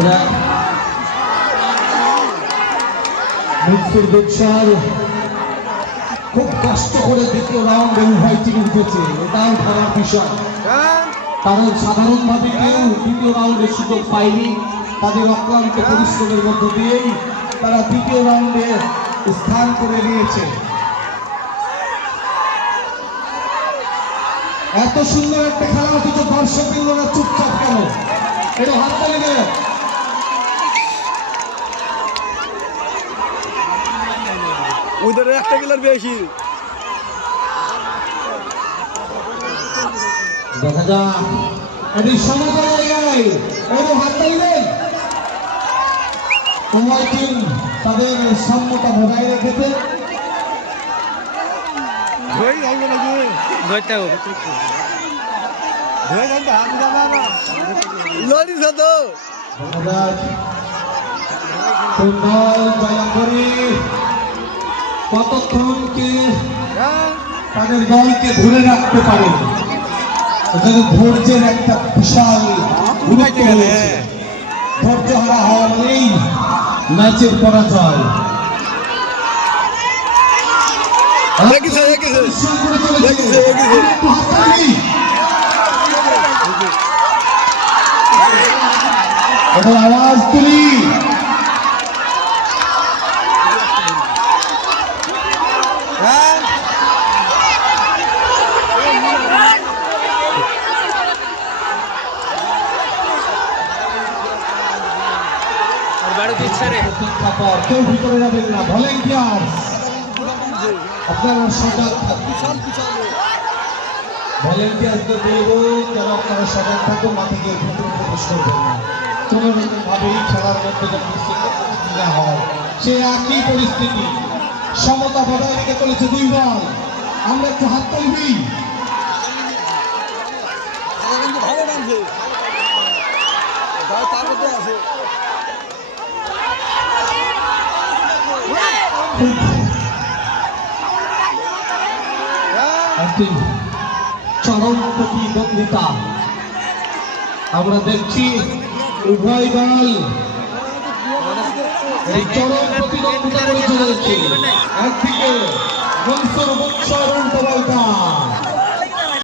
দেখা যাক মনসুর খুব কষ্ট করে দ্বিতীয় রাউন্ডে উভয় টিম উঠেছে। এটাও ধরার বিষয়। কারণ সাধারণভাবে কেউ দ্বিতীয় রাউন্ডের সুযোগ পায়নি। তাদের অক্লান্ত পরিশ্রমের মধ্য দিয়েই তারা দ্বিতীয় রাউন্ডে স্থান করে নিয়েছে। এত সুন্দর একটা খেলা অথচ দর্শক চুপচাপ কেন? এটা হাত দেন ওদের একটা কিলার বেশি। দেখা যাক। এটি সমাধান জায়গায়। এবং হাত তালি উভয় টিম তাদের সাম্যতা বজায় রেখেছে। ধরে যাইবে নাকি ধরতে হবে। ধরে যাইতে হাত যাবে না লড়িস দেখা যাক। কোন দল জয়লাভ করে কতক্ষণ কে তাদের দলকে ধরে রাখতে পারে? এখানে ধৈর্যের একটা বিশাল গুরুত্ব রয়েছে। ধৈর্য হারা হওয়া মানেই ম্যাচের পরাজয়। এগিয়েছে, এগিয়েছে। পরিশ্রম করে চলেছে। এগিয়েছে, এগিয়েছে। একটু হাততালি। এখন আওয়াজ তুলি হ্যাঁ আর বাড়ি দিচ্ছে রে প্রতীক্ষা কেউ ভিতরে যাবেন না ভলেন্টিয়ার আপনারা সজাগ থাকুন বিশাল বিশাল ভলেন্টিয়ারদের বলব যেন আপনারা সজাগ থাকুন মাঠে গিয়ে ভিতরে প্রবেশ করবেন না। কোনো ভাবেই খেলার মধ্যে যখন পরিস্থিতি না হয়। সে একই পরিস্থিতি। সমতা বজায় রেখে চলেছে দুই দল। আমরা একটু হাত তুলবি ভালো নামছে গায়ে তার মধ্যে আছে। একটি চরম প্রতিদ্বন্দ্বিতা। আমরা দেখছি উভয় দল এই চরম প্রতিদ্বন্দ্বিতা করে চলেছে একদিকে